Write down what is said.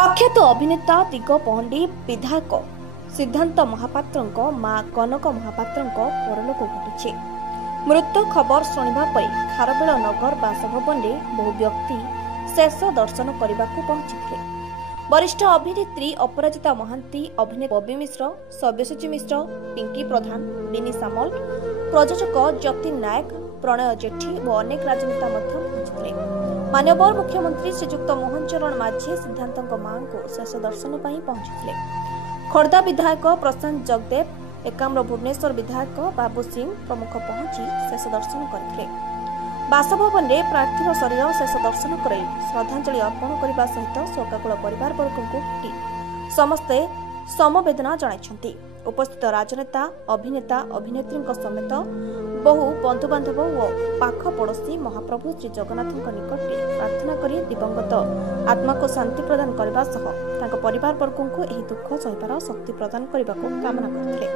प्रख्यात अभिनेता दिग पहंडी विधायक सिद्धांत महापात्र मां कनक महापात्र परलोक घटी मृत्यु खबर शुणा पर खारबेल नगर बासभवन में बहु व्यक्ति शेष दर्शन करने पहुंची। वरिष्ठ अभिनेत्री अपराजिता महांती, अभिनेता बबी मिश्र, सव्यसाची मिश्र, पिंकी प्रधान, बिनी सामल, प्रयोजक जतिन नायक, प्रणय जेठी और अनेक राजनेता पहुंची। मान्यवर मुख्यमंत्री श्रीजुक्त मोहन चरण माझी सिद्धांत मां को शेष दर्शन पर पहुंची। खोर्धा विधायक प्रशांत जगदेव, एकाम्र भुवनेश्वर विधायक बाबू सिंह प्रमुख पहुंची शेष दर्शन करते। बासभवन में पार्थिव शरीर शेष दर्शन कर श्रद्धांजलि अर्पण करने सहित शोकाकुल परिवार वर्ग को भेटी समस्ते समवेदना जणाइछन्ति। उपस्थित राजनेता, अभिनेता, अभिनेत्री समेत बहु बंधुबांधव और पाख पड़ोशी महाप्रभु श्री जगन्नाथ निकट प्रार्थना कर दिवंगत आत्मा को शांति प्रदान करने परिवार वर्ग को दुख सहिबार शक्ति प्रदान करने कामना करते।